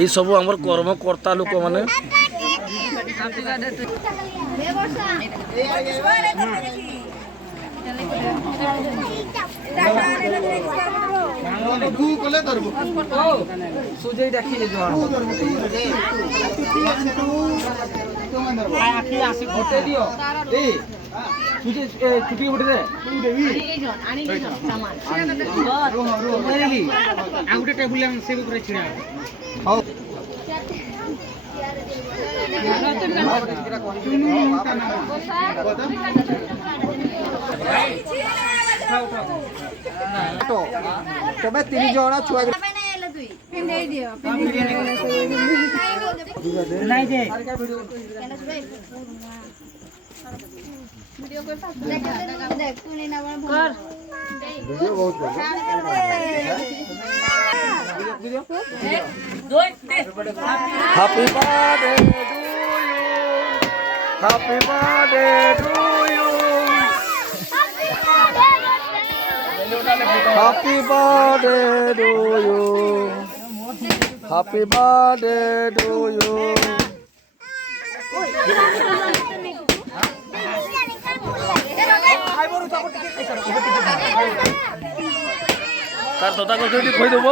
এই সব আমার কর্মকর্তা লোক মানে छुट्टी उठे दे आउटे टेबुल से ऊपर छिड़ा हां तबे तीन जण छुआ नहीं दे वीडियो कर देख तू नहीं ना कर वीडियो बहुत बढ़िया वीडियो दो happy birthday to you happy birthday to you happy birthday to you তার দাদা কইতে কই দেব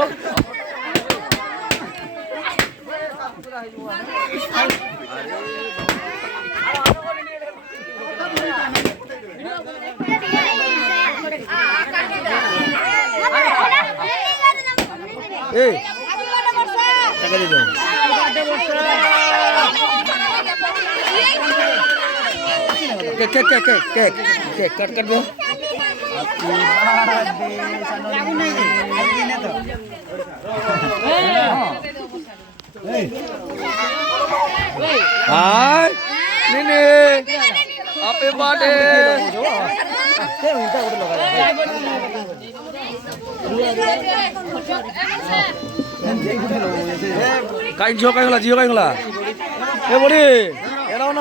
এই টাকা দিয়ে দাও cake cake cake cake cake cut कर दो हाय नीने हैप्पी बर्थडे काई जो काई होला जियो काई होला ए बड़ी एराव न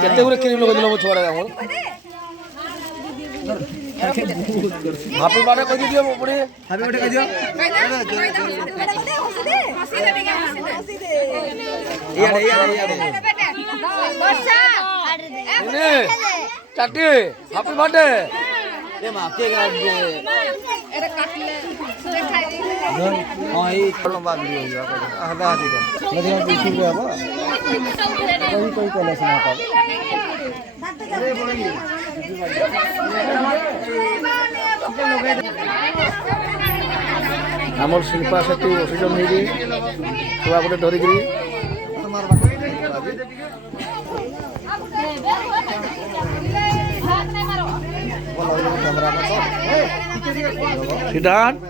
केते गुरे क्रीम लगो दिलो छोड़ा हमर हैप्पी बर्थडे कहि दियो बड़ी हैप्पी बर्थडे कहि दियो हंसी दे वर्षा ने चाटी हैप्पी बर्थडे ए मां के एरे काटले से खाई हां ई लंबा वीडियो होइबा हदा हदी को मधे पीछे रे हबो कोई कोले से ना पाबो अरे बोली हमर शिल्पा सेठी ओसिजन हेगी छुआ गोटे धरिकरी सिद्धार्थ